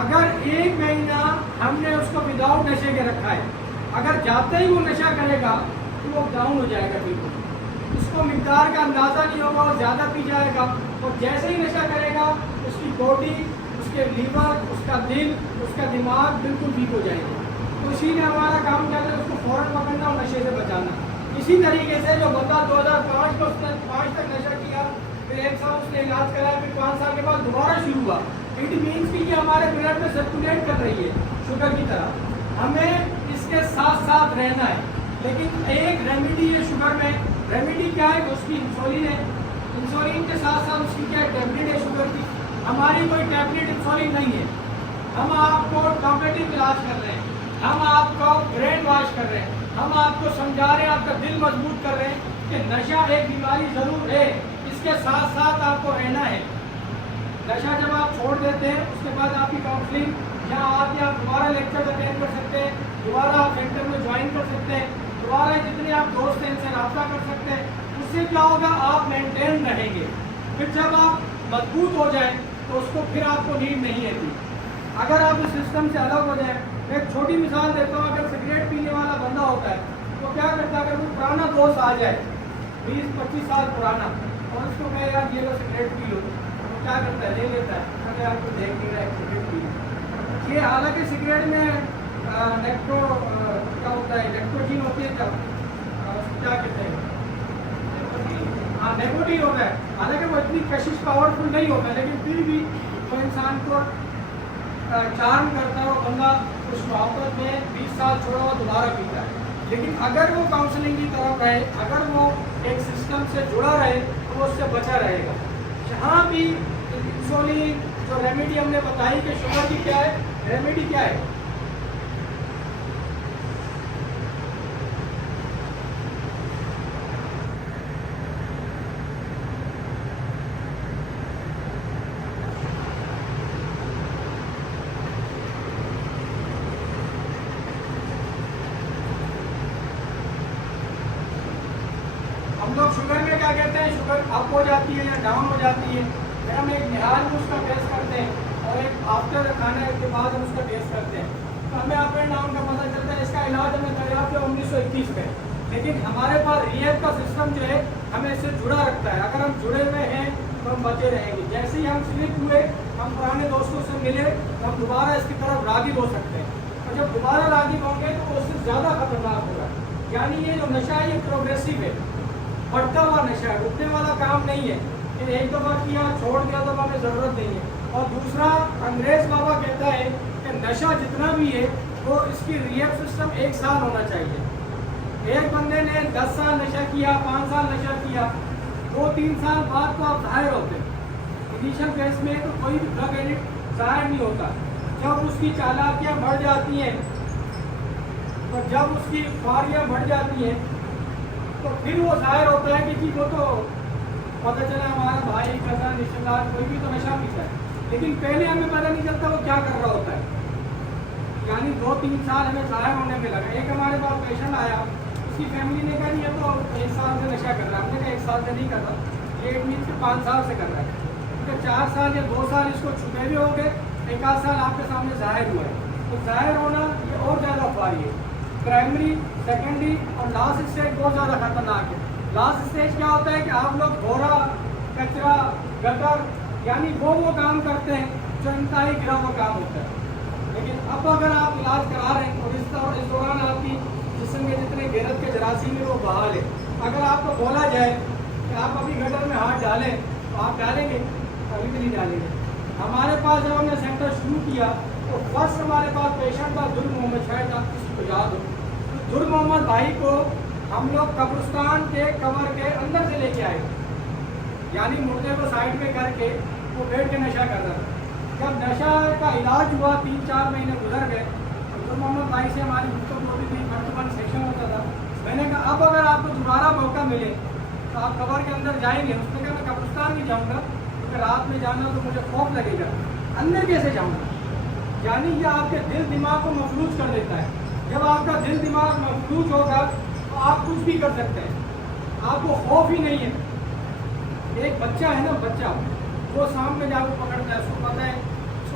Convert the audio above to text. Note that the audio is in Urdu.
اگر ایک مہینہ ہم نے اس کو وداؤٹ نشے کے رکھا ہے، اگر جاتے ہی وہ نشہ کرے گا تو وہ ڈاؤن ہو جائے گا، بالکل اس کو مقدار کا اندازہ نہیں ہوگا اور زیادہ پی جائے گا، اور جیسے ہی نشہ کرے گا اس کی باڈی، اس کے لیور، اس کا دل، اس کا دماغ بالکل ویک ہو جائے گا۔ تو اسی لیے ہمارا کام کیا ہے، اس کو فوراً پکڑنا اور نشے سے بچانا۔ اسی طریقے سے جو بندہ 2005 کو اس نے 5 تک نشہ کیا، پھر 1 سال اس نے علاج کرایا، پھر 5 سال کے بعد دوبارہ شروع ہوا، اٹ مینس کہ یہ ہمارے بلڈ میں سرکولیٹ کر رہی ہے شوگر کی طرح۔ ہمیں اس کے ساتھ ساتھ رہنا ہے، لیکن ایک ریمیڈی ہے شوگر میں۔ ریمیڈی کیا ہے؟ اس کی انسولین ہے۔ انسولین کے ساتھ ساتھ اس کی کیا ٹیبلٹ ہے شوگر کی۔ ہماری کوئی ٹیبلٹ انسولین نہیں ہے، ہم آپ کو ٹاپیٹو علاج کر رہے ہیں، ہم آپ کو برین واش کر رہے ہیں، ہم آپ کو سمجھا رہے ہیں، آپ کا دل مضبوط کر رہے ہیں کہ نشہ ایک بیماری ضرور ہے، اس کے ساتھ ساتھ آپ کو رہنا ہے۔ نشہ جب آپ چھوڑ دیتے ہیں اس کے بعد آپ کی کاؤنسلنگ یہاں آ کے آپ دوبارہ لیکچر اٹینڈ کر سکتے ہیں، دوبارہ آپ سینٹر میں جوائن کر سکتے ہیں، دوبارہ جتنے آپ دوست ہیں ان سے رابطہ کر سکتے ہیں۔ اس سے کیا ہوگا، آپ مینٹین رہیں گے۔ پھر جب آپ مضبوط ہو جائیں تو اس کو پھر آپ کو نیڈ نہیں رہتی۔ اگر آپ اس سسٹم سے الگ ہو جائیں، ایک چھوٹی مثال دیتا ہوں، اگر سگریٹ پینے والا بندہ ہوتا ہے تو کیا کرتا ہے، اگر وہ پرانا دوست آ جائے 20-25 سال پرانا اور اس کو کہے یار یہ لو سگریٹ پی لو، تو کیا کرتا ہے، لے لیتا ہے، اگر آپ کو دیکھ نہیں رہا ہے سگریٹ پی لو۔ یہ حالانکہ سگریٹ میں نیکٹو کیا ہوتا ہے، نیکٹروجین ہوتی ہے، کیا کہتے ہیں، ہاں نیکوٹین ہوتا ہے۔ حالانکہ وہ اتنی کشش پاورفل نہیں ہوتا ہے، لیکن پھر بھی وہ انسان کو چارم کرتا ہے، وہ بندہ اس محبت میں 20 سال چھوڑا ہوا دوبارہ پیتا ہے۔ لیکن اگر وہ کاؤنسلنگ کی طرف رہے، اگر وہ ایک سسٹم سے جڑا رہے تو وہ اس سے بچا رہے گا۔ جہاں بھی انسولین جو ریمیڈی ہم نے بتائی کہ شوگر کی کیا ہے، ریمیڈی کیا ہے، ہم لوگ شوگر میں کیا کہتے ہیں، شوگر اپ ہو جاتی ہے یا ڈاؤن ہو جاتی ہے، پھر ہم ایک نہال میں اس کا ٹیسٹ کرتے ہیں اور ایک آفٹر کھانے کے بعد ہم اس کا ٹیسٹ کرتے ہیں، تو ہمیں اپ اینڈ ڈاؤن کا پتہ چلتا ہے۔ اس کا علاج ہمیں دریافت ہے 1921 میں، لیکن ہمارے پاس ریہیب کا سسٹم جو ہے ہمیں اس سے جڑا رکھتا ہے۔ اگر ہم جڑے ہوئے ہیں تو ہم بچے رہیں گے۔ جیسے ہی ہم سلپ ہوئے، ہم پرانے دوستوں سے ملے تو ہم دوبارہ اس کی طرف راغب ہو سکتے ہیں، اور جب دوبارہ راغب ہوں گے تو اس سے زیادہ خطرناک ہوگا۔ یعنی یہ جو نشہ ہے یہ پروگریسو ہے، بڑھتا ہوا نشہ ہے، رکنے والا کام نہیں ہے کہ ایک دفعہ کیا چھوڑ دیا تو ہمیں ضرورت نہیں ہے۔ اور دوسرا، انگریز بابا کہتا ہے کہ نشہ جتنا بھی ہے وہ اس کی ریہیب سسٹم 1 سال ہونا چاہیے۔ ایک بندے نے 10 سال نشہ کیا، 5 سال نشہ کیا، 2-3 سال بعد تو آپ ظاہر ہوتے ہیں۔ انیشل فیز میں تو کوئی بھی ڈرگ ایڈکٹ ظاہر نہیں ہوتا، جب اس کی چالاکیاں بڑھ جاتی ہیں اور جب اس کی خواریاں بڑھ جاتی ہیں تو پھر وہ ظاہر ہوتا ہے کہ جی وہ تو پتہ چلا ہمارا بھائی کزن رشتے دار کوئی بھی تو نشہ پیتا ہے، لیکن پہلے ہمیں پتہ نہیں چلتا وہ کیا کر رہا ہوتا ہے۔ یعنی 2-3 سال ہمیں ظاہر ہونے میں لگا۔ ایک ہمارے پاس پیشنٹ آیا، اس کی فیملی نے کہا یہ تو 1 سال سے نشہ کر رہا ہے۔ ہم نے کہا 1 سال سے نہیں کر رہا، یہ مینس کہ 5 سال سے کر رہا ہے، کیونکہ 4 سال یا 2 سال اس کو چھپے ہوئے ہو گئے، 1 سال آپ کے سامنے ظاہر ہوا ہے۔ تو ظاہر ہونا یہ اور زیادہ خواری ہے۔ پرائمری، سیکنڈری اور لاسٹ اسٹیج بہت زیادہ خطرناک ہے۔ لاسٹ اسٹیج کیا ہوتا ہے کہ آپ لوگ گھوڑا، کچرا، گٹر، یعنی وہ کام کرتے ہیں جو انتہائی گرا ہوا کام ہوتا ہے۔ لیکن اب اگر آپ علاج کرا رہے ہیں اور اس دوران آپ کی جسم کے جتنے غیرت کے جراثیم ہیں وہ بحال ہے، اگر آپ کو بولا جائے کہ آپ ابھی گٹر میں ہاتھ ڈالیں تو آپ ڈالیں گے؟ کبھی بھی نہیں ڈالیں گے۔ ہمارے پاس جب ہم نے سینٹر شروع کیا تو فرسٹ ہمارے پاس پیشنٹ تھا در محمد، شاید آپ کسی کو یاد ہو۔ در محمد بھائی کو ہم لوگ قبرستان کے کمر کے اندر سے لے کے آئے، یعنی مردے کو سائڈ پہ کر کے وہ بیٹھ کے نشہ کر رہا تھا۔ جب نشہ کا علاج ہوا، 3-4 مہینے گزر گئے، در محمد بھائی سے ہماری گفتگو ہوتی تھی، 1-to-1 سیشن ہوتا تھا۔ میں نے کہا اب اگر آپ کو دوبارہ موقع ملے تو آپ قبر کے اندر جائیں گے؟ اس نے کہا میں قبرستان نہیں جاؤں گا، کیونکہ رات میں جانا تو مجھے خوف لگے گا، اندر کیسے جاؤں گا؟ یعنی یہ آپ کے دل دماغ کو مفلوج کر دیتا ہے۔ جب آپ کا دل دماغ مفلوج ہوگا تو آپ کچھ بھی کر سکتے ہیں، آپ کو خوف ہی نہیں ایک بچہ ہے نا، بچہ وہ سامنے جا کے پکڑتا ہے، اس کو